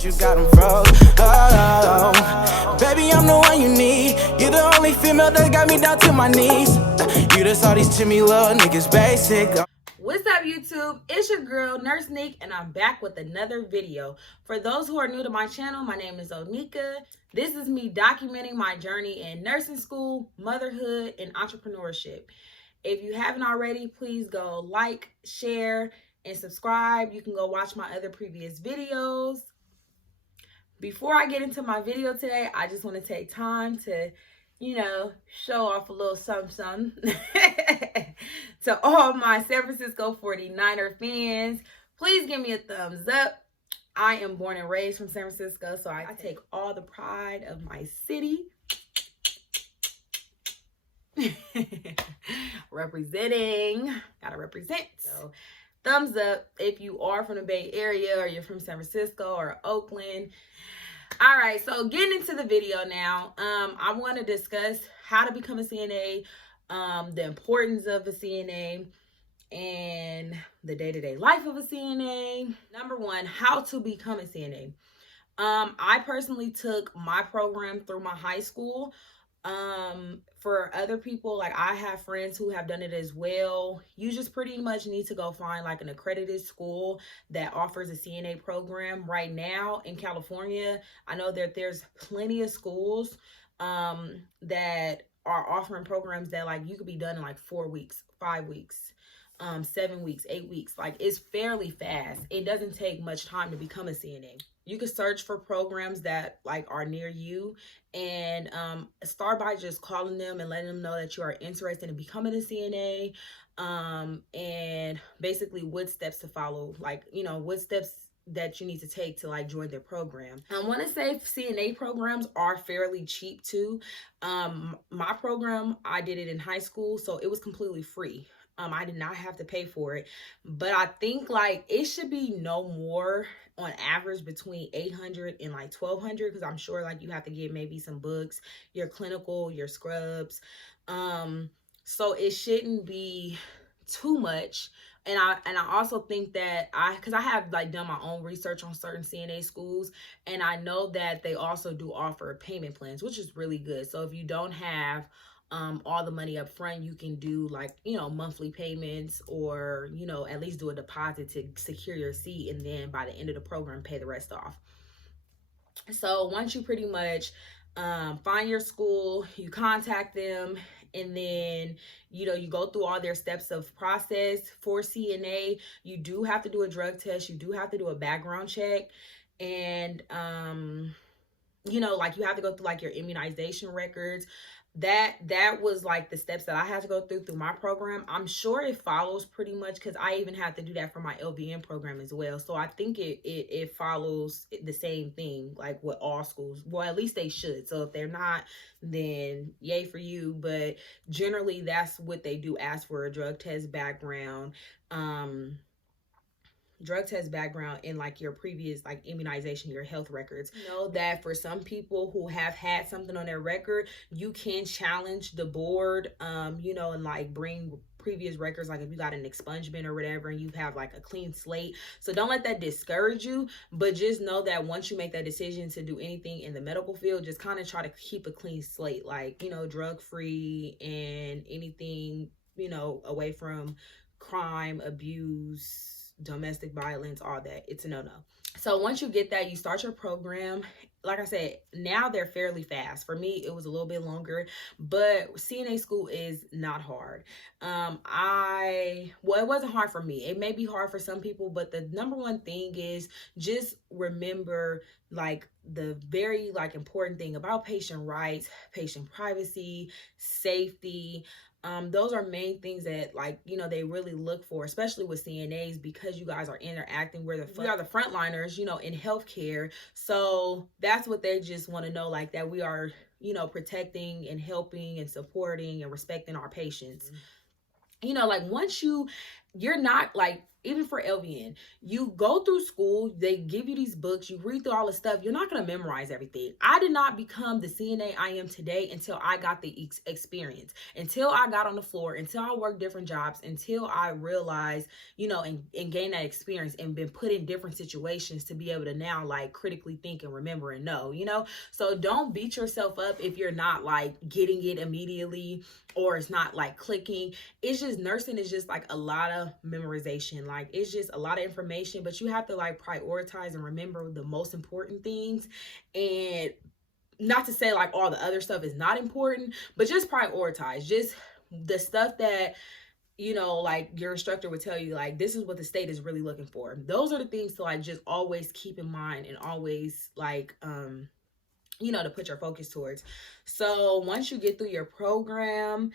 but you got them froze. Oh, baby, I'm the one you need. You're the only female that got me down to my knees. You just all these Timmy little niggas basic. What's up, YouTube? It's your girl, Nurse Nick, and I'm back with another video. For those who are new to my channel, my name is Onika. This is me documenting my journey in nursing school, motherhood, and entrepreneurship. If you haven't already, please go like, share, and subscribe. You can go watch my other previous videos. Before I get into my video today, I just want to take time to, show off a little something. To all my San Francisco 49er fans, please give me a thumbs up. I am born and raised from San Francisco, so I take all the pride of my city. Representing, gotta represent. So thumbs up if you are from the Bay Area or you're from San Francisco or Oakland. All right, so getting into the video now, I want to discuss how to become a CNA, the importance of a CNA, and the day-to-day life of a CNA. Number one, how to become a CNA. I personally took my program through my high school. For other people, like I have friends who have done it as well. You just pretty much need to go find like an accredited school that offers a CNA program. Right now in California, I know that there's plenty of schools that are offering programs that like you could be done in like 4 weeks, 5 weeks, 7 weeks, 8 weeks. Like it's fairly fast. It doesn't take much time to become a CNA. You can search for programs that like are near you and start by just calling them and letting them know that you are interested in becoming a CNA, and basically what steps to follow, like, what steps that you need to take to like join their program. I want to say CNA programs are fairly cheap too. My program, I did it in high school, so it was completely free. I did not have to pay for it, but I think like it should be no more on average between $800 and like $1,200, because I'm sure like you have to get maybe some books, your clinical, your scrubs. So it shouldn't be too much. And I also think that because I have like done my own research on certain CNA schools, and I know that they also do offer payment plans, which is really good. So if you don't have all the money up front, you can do like, monthly payments, or, at least do a deposit to secure your seat. And then by the end of the program, pay the rest off. So once you pretty much find your school, you contact them, and then, you go through all their steps of process. For CNA, you do have to do a drug test. You do have to do a background check. And, like you have to go through like your immunization records. That was like the steps that I had to go through my program. I'm sure it follows pretty much, because I even had to do that for my LVN program as well. So I think it follows the same thing like with all schools. Well, at least they should. So if they're not, then yay for you. But generally that's what they do, ask for a drug test background, in like your previous like immunization, your health records. Know that for some people who have had something on their record, you can challenge the board, and like bring previous records, like if you got an expungement or whatever, and you have like a clean slate. So don't let that discourage you, but just know that once you make that decision to do anything in the medical field, just kind of try to keep a clean slate, like, drug free and anything, away from crime, abuse, domestic violence, all that. It's a no-no. So once you get that, you start your program. Like I said, now they're fairly fast. For me, it was a little bit longer, but CNA school is not hard. It wasn't hard for me. It may be hard for some people, but the number one thing is just remember like the very like important thing about patient rights, patient privacy, safety. Those are main things that like, they really look for, especially with CNAs, because you guys are interacting. We are the frontliners, in healthcare. So that's what they just want to know, like that we are, protecting and helping and supporting and respecting our patients. Like once you're not like even for LVN, you go through school, they give you these books, you read through all the stuff, you're not going to memorize everything. I did not become the CNA I am today until I got the experience, until I got on the floor, until I worked different jobs, until I realized, you know, and gained that experience and been put in different situations to be able to now like critically think and remember and know, you know? So don't beat yourself up if you're not like getting it immediately or it's not like clicking. It's just, nursing is just like a lot of memorization. Like it's just a lot of information, but you have to like prioritize and remember the most important things. And not to say like all the other stuff is not important, but just prioritize just the stuff that, you know, like your instructor would tell you, like, this is what the state is really looking for. Those are the things to like just always keep in mind and always like you know, to put your focus towards. So once you get through your program,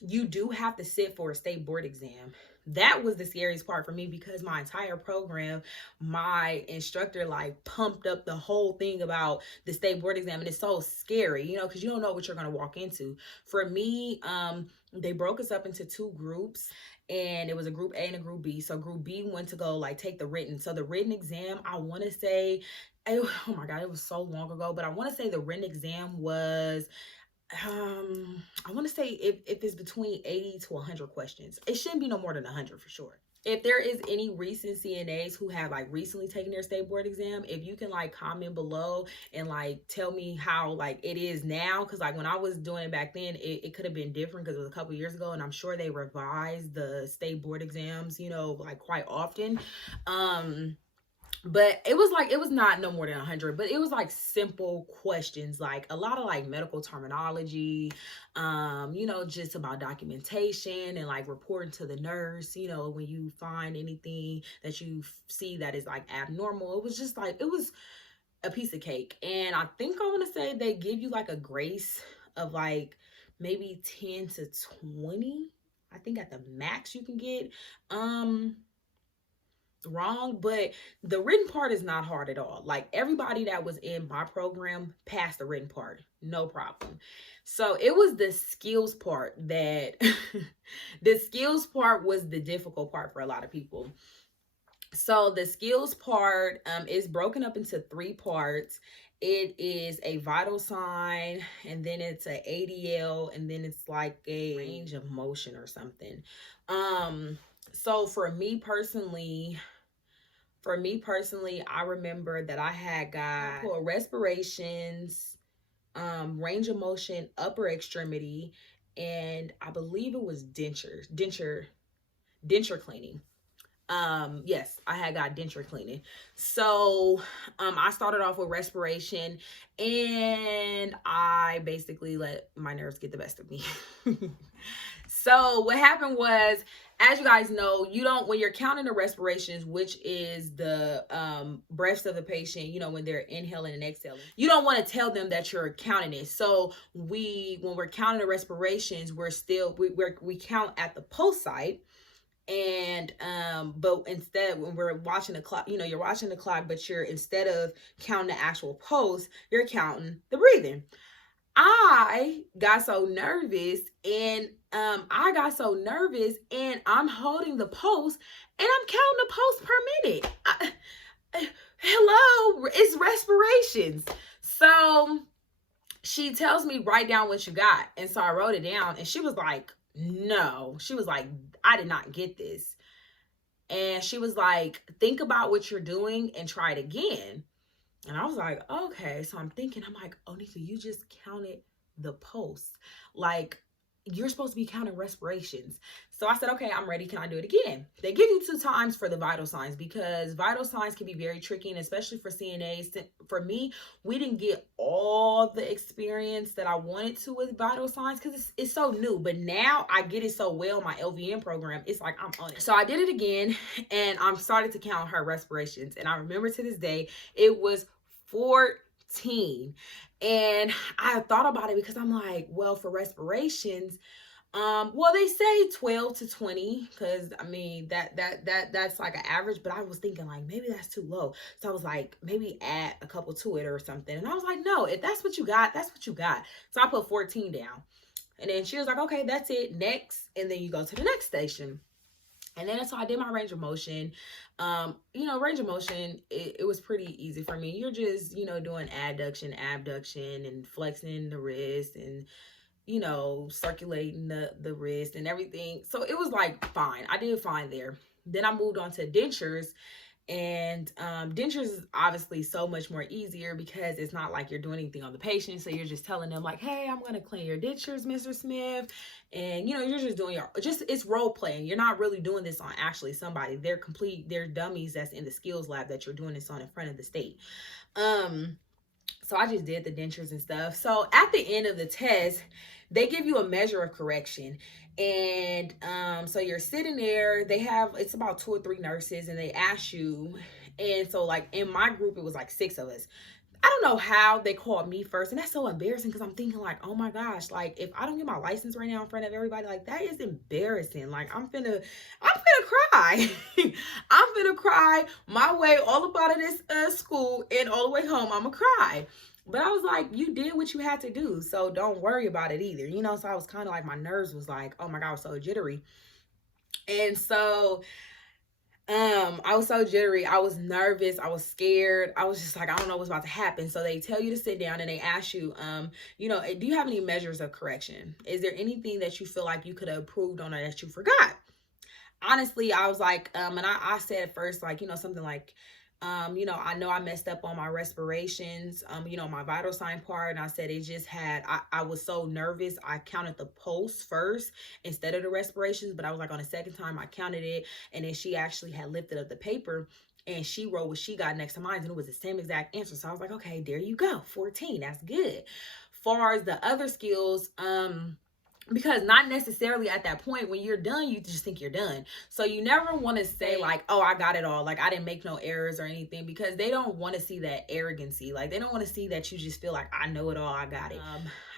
you do have to sit for a state board exam. That was the scariest part for me because my entire program, my instructor like pumped up the whole thing about the state board exam, and it's so scary, you know, because you don't know what you're going to walk into. For me, they broke us up into 2 groups, and it was a group A and a group B. So group B went to go like take the written. So the written exam, I want to say, oh my God, it was so long ago, but I want to say the written exam was, I want to say if it's between 80 to 100 questions. It shouldn't be no more than 100 for sure. If there is any recent CNAs who have like recently taken their state board exam, if you can like comment below and like tell me how like it is now, because like when I was doing it back then, it could have been different because it was a couple years ago, and I'm sure they revised the state board exams, you know, like quite often. But it was like, it was not no more than 100, but it was like simple questions, like a lot of like medical terminology, you know, just about documentation and like reporting to the nurse, you know, when you find anything that you see that is like abnormal. It was just like, it was a piece of cake. And I think I want to say they give you like a grace of like maybe 10 to 20. I think at the max you can get wrong, but the written part is not hard at all. Like everybody that was in my program passed the written part, no problem. So it was the skills part that the skills part was the difficult part for a lot of people. So the skills part is broken up into 3 parts. It is a vital sign, and then it's a ADL, and then it's like a range of motion or something. So for me personally, I remember that I had got respirations, range of motion, upper extremity, and I believe it was denture cleaning. Yes, I had got denture cleaning. So I started off with respiration, and I basically let my nerves get the best of me. So what happened was, as you guys know, you don't, when you're counting the respirations, which is the breaths of the patient, you know, when they're inhaling and exhaling, you don't want to tell them that you're counting it. So when we're counting the respirations, we count at the pulse site. And but instead, when we're watching the clock, you know, you're watching the clock, but instead of counting the actual pulse, you're counting the breathing. I got so nervous, and I'm holding the pulse, and I'm counting the pulse per minute. Hello, it's respirations. So she tells me, write down what you got. And so I wrote it down, and she was like, no. She was like, I did not get this. And she was like, think about what you're doing and try it again. And I was like, okay. So I'm thinking, I'm like, Onika, you just counted the pulse. Like, you're supposed to be counting respirations. So I said, okay, I'm ready. Can I do it again? They give you 2 times for the vital signs, because vital signs can be very tricky, and especially for CNAs. For me, we didn't get all the experience that I wanted to with vital signs because it's so new. But now I get it so well in my LVN program. It's like I'm on it. So I did it again, and I'm starting to count her respirations. And I remember to this day, it was 14. And I thought about it because I'm like, well, for respirations, well, they say 12 to 20, because I mean that's like an average, but I was thinking like maybe that's too low. So I was like, maybe add a couple to it or something. And I was like, no, if that's what you got, that's what you got. So I put 14 down. And then she was like, okay, that's it, next. And then you go to the next station. And then so I did my range of motion. Range of motion, it was pretty easy for me. You're just, doing adduction, abduction, and flexing the wrist, and circulating the wrist and everything. So it was like fine. I did fine there. Then I moved on to dentures. And dentures is obviously so much more easier because it's not like you're doing anything on the patient. So you're just telling them like, hey, I'm going to clean your dentures, Mr. Smith. And, you're just doing it's role playing. You're not really doing this on actually somebody. They're dummies that's in the skills lab that you're doing this on in front of the state. So I just did the dentures and stuff. So at the end of the test, they give you a measure of correction. And so you're sitting there, it's about 2 or 3 nurses, and they ask you. And so like in my group, it was like 6 of us. I don't know how they called me first, and that's so embarrassing because I'm thinking like, oh my gosh, like if I don't get my license right now in front of everybody, like that is embarrassing. Like I'm finna cry. I'm finna cry my way all up out of this school and all the way home. I'ma cry. But I was like, you did what you had to do, so don't worry about it either, So I was kind of like, my nerves was like, oh my God, I was so jittery. And so I was so jittery. I was nervous. I was scared. I was just like, I don't know what's about to happen. So they tell you to sit down and they ask you, do you have any measures of correction? Is there anything that you feel like you could have improved on or that you forgot? Honestly, I was like, and I said at first, like, something like, I know I messed up on my respirations, my vital sign part. And I said I was so nervous. I counted the pulse first instead of the respirations. But I was like, on the second time I counted it. And then she actually had lifted up the paper and she wrote what she got next to mine. And it was the same exact answer. So I was like, okay, there you go. 14. That's good. Far as the other skills, because not necessarily at that point when you're done, you just think you're done. So you never want to say like, oh, I got it all. Like I didn't make no errors or anything, because they don't want to see that arrogancy. Like they don't want to see that you just feel like I know it all. I got it.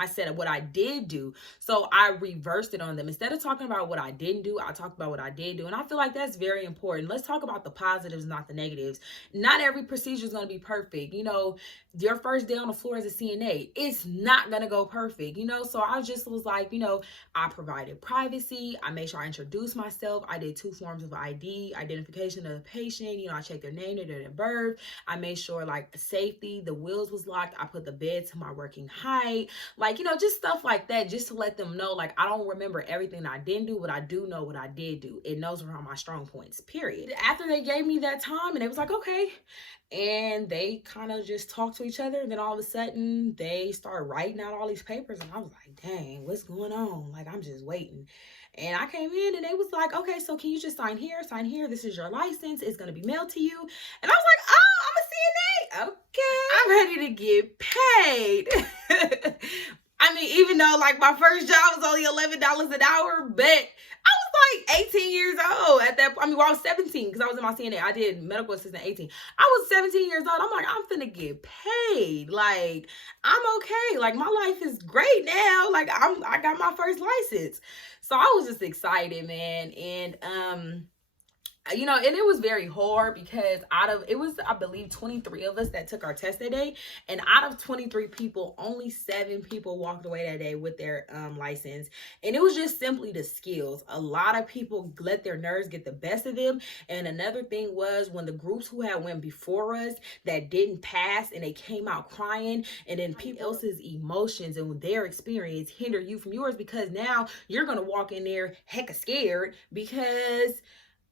I said what I did do. So I reversed it on them. Instead of talking about what I didn't do, I talked about what I did do. And I feel like that's very important. Let's talk about the positives, not the negatives. Not every procedure is going to be perfect. Your first day on the floor as a CNA, it's not going to go perfect, So I just was like, I provided privacy. I made sure I introduced myself. I did 2 forms of ID, identification of the patient. I checked their name, their date of birth. I made sure like safety, the wheels was locked. I put the bed to my working height. Like, just stuff like that, just to let them know, like, I don't remember everything I didn't do, but I do know what I did do. And those were my strong points, period. After they gave me that time and it was like, okay. And they kind of just talked to each other. And then all of a sudden they started writing out all these papers. And I was like, dang, what's going on? Like, I'm just waiting. And I came in and they was like, okay, so can you just sign here, sign here. This is your license. It's going to be mailed to you. And I was like, oh, I'm a CNA. Okay. I'm ready to get paid. I mean, even though like my first job was only $11 an hour, but I was like 18 years old at that point. I mean, I was 17 because I was in my CNA. I did medical assistant 18. I was 17 years old. I'm like, I'm finna get paid. Like, I'm okay. Like, my life is great now. Like, I got my first license. So I was just excited, man. And and it was very hard because it was, I believe, 23 of us that took our test that day. And out of 23 people, only 7 people walked away that day with their license. And it was just simply the skills. A lot of people let their nerves get the best of them. And another thing was when the groups who had went before us that didn't pass and they came out crying, and then people else's emotions and their experience hinder you from yours, because now you're going to walk in there hecka scared because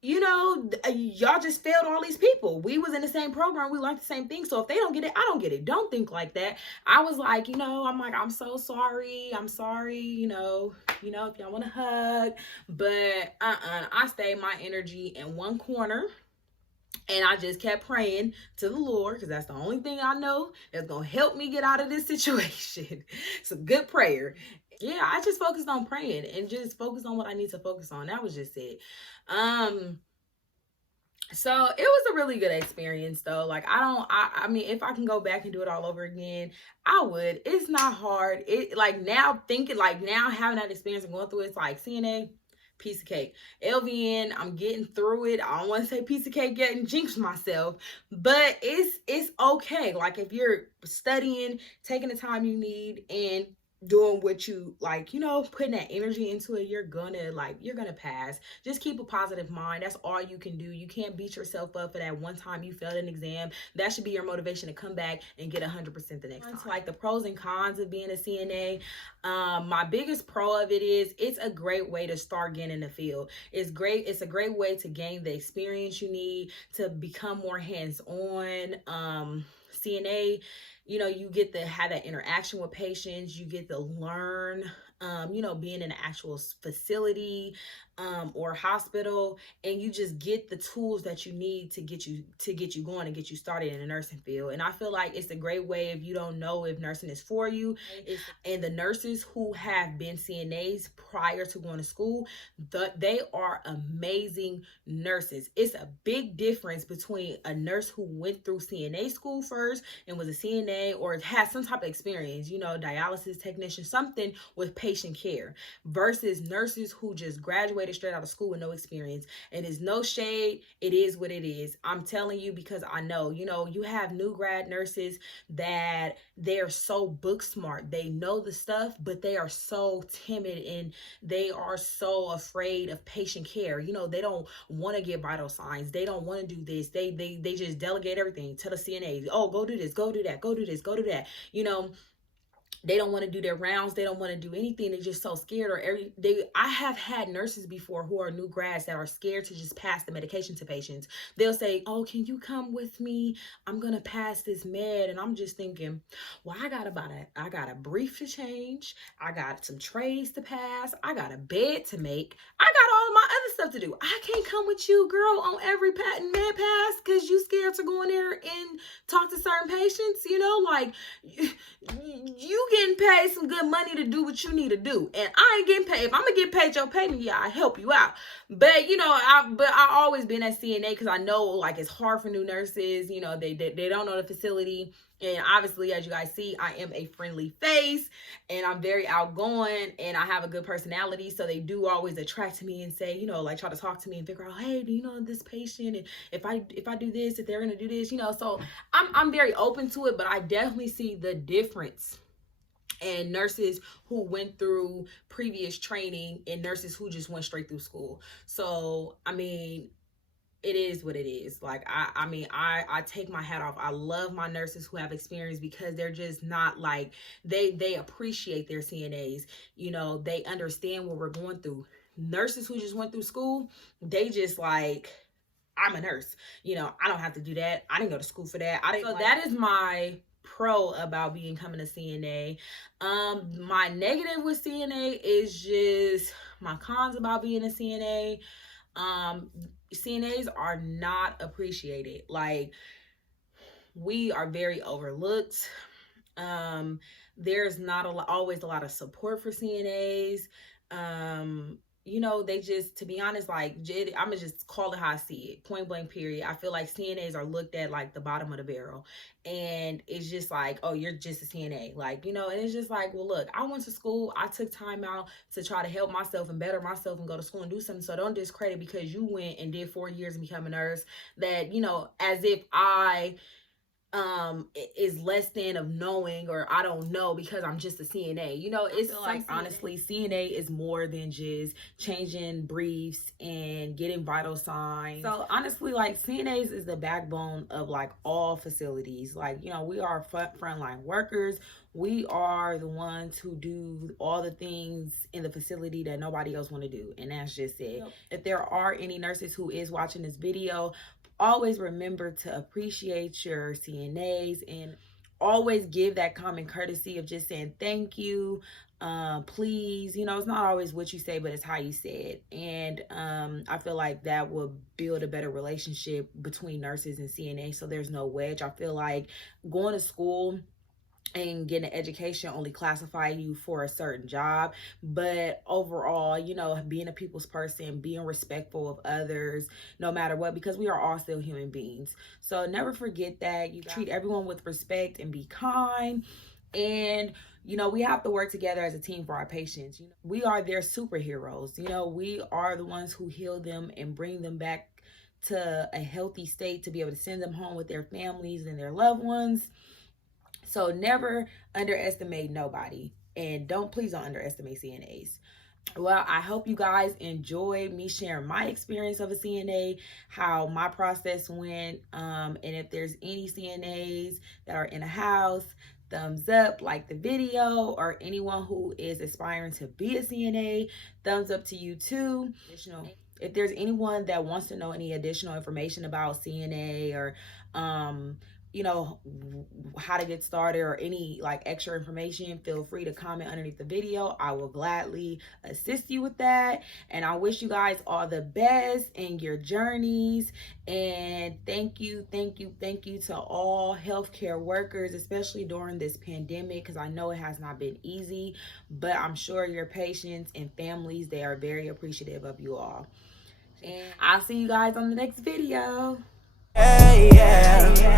y'all just failed all these people. We was in the same program. We learned the same thing. So if they don't get it, I don't get it. Don't think like that. I was like, I'm like, I'm so sorry. I'm sorry. If y'all want to hug, but I stayed my energy in one corner. And I just kept praying to the Lord, because that's the only thing I know that's going to help me get out of this situation. It's a good prayer. Yeah, I just focused on praying and just focused on what I need to focus on. That was just it. So it was a really good experience though. Like I mean, if I can go back and do it all over again, I would. It's not hard. It like now having that experience and going through it, it's like CNA, piece of cake. LVN, I'm getting through it. I don't want to say piece of cake yet and jinx myself, but it's okay. Like if you're studying, taking the time you need, and doing what you like, putting that energy into it, you're gonna pass. Just keep a positive mind. That's all you can do. You can't beat yourself up for that one time you failed an exam. That should be your motivation to come back and get 100% the next time. Like the pros and cons of being a CNA, my biggest pro of it is it's a great way to start getting in the field. It's a great way to gain the experience you need to become more hands-on. CNA, you get to have that interaction with patients. You get to learn, being in an actual facility or hospital, and you just get the tools that you need to get you going and get you started in the nursing field. And I feel like it's a great way if you don't know if nursing is for you. And the nurses who have been CNAs prior to going to school, they are amazing nurses. It's a big difference between a nurse who went through CNA school first and was a CNA or has some type of experience, dialysis technician, something with patient care, versus nurses who just graduated straight out of school with no experience. And it's no shade. It is what it is. I'm telling you because I know, you have new grad nurses that they're so book smart. They know the stuff, but they are so timid and they are so afraid of patient care. They don't want to get vital signs. They don't want to do this. They just delegate everything to the CNAs. Oh, go do this, go do that, go do this, go do that. They don't want to do their rounds. They don't want to do anything. They're just so scared. I have had nurses before who are new grads that are scared to just pass the medication to patients. They'll say, "Oh, can you come with me? I'm gonna pass this med." And I'm just thinking, well, I got a brief to change. I got some trays to pass. I got a bed to make. I got all of my other stuff to do. I can't come with you, girl, on every patent med pass because you scared to go in there and talk to certain patients. Like you getting paid some good money to do what you need to do, and I ain't getting paid. If I'm gonna get paid your payment, yeah, I help you out. But I always been at CNA because I know like it's hard for new nurses. They don't know the facility, and obviously, as you guys see, I am a friendly face, and I'm very outgoing, and I have a good personality. So they do always attract to me and say, like try to talk to me and figure out, hey, do you know this patient? And if I do this, if they're gonna do this, So I'm very open to it, but I definitely see the difference and nurses who went through previous training and nurses who just went straight through school. So, it is what it is. Like, I take my hat off. I love my nurses who have experience because they're just not like, they appreciate their CNAs. They understand what we're going through. Nurses who just went through school, they just like, I'm a nurse. I don't have to do that. I didn't go to school for that. That is my pro about becoming a CNA. My negative with CNA is just my cons about being a CNA. CNAs are not appreciated. Like, we are very overlooked. There's not always a lot of support for CNAs. They just, to be honest, like, I'm gonna just call it how I see it, point blank period. I feel like CNAs are looked at like the bottom of the barrel, and it's just like, oh, you're just a CNA, like, and it's just like, well, look, I went to school, I took time out to try to help myself and better myself and go to school and do something. So don't discredit because you went and did 4 years and become a nurse that, as if I is less than of knowing, or I don't know because I'm just a CNA. It's like, honestly, CNA is more than just changing briefs and getting vital signs. So honestly, like, CNAs is the backbone of like all facilities. Like, we are frontline workers. We are the ones who do all the things in the facility that nobody else want to do. And that's just it. Yep. If there are any nurses who is watching this video, always remember to appreciate your CNAs and always give that common courtesy of just saying thank you, please. It's not always what you say, but it's how you say it. And I feel like that will build a better relationship between nurses and CNAs, so there's no wedge. I feel like going to school and getting an education only classify you for a certain job, but overall, being a people's person, being respectful of others, no matter what, because we are all still human beings. So never forget that you treat everyone with respect and be kind. And we have to work together as a team for our patients. We are their superheroes. We are the ones who heal them and bring them back to a healthy state to be able to send them home with their families and their loved ones. So never underestimate nobody. And please don't underestimate CNAs. Well, I hope you guys enjoyed me sharing my experience of a CNA, how my process went, and if there's any CNAs that are in the house, thumbs up, like the video, or anyone who is aspiring to be a CNA, thumbs up to you too. If there's anyone that wants to know any additional information about CNA or you know, how to get started or any like extra information, feel free to comment underneath the video. I will gladly assist you with that. And I wish you guys all the best in your journeys. And thank you to all healthcare workers, especially during this pandemic, because I know it has not been easy, but I'm sure your patients and families, they are very appreciative of you all. And I'll see you guys on the next video. Yeah, yeah.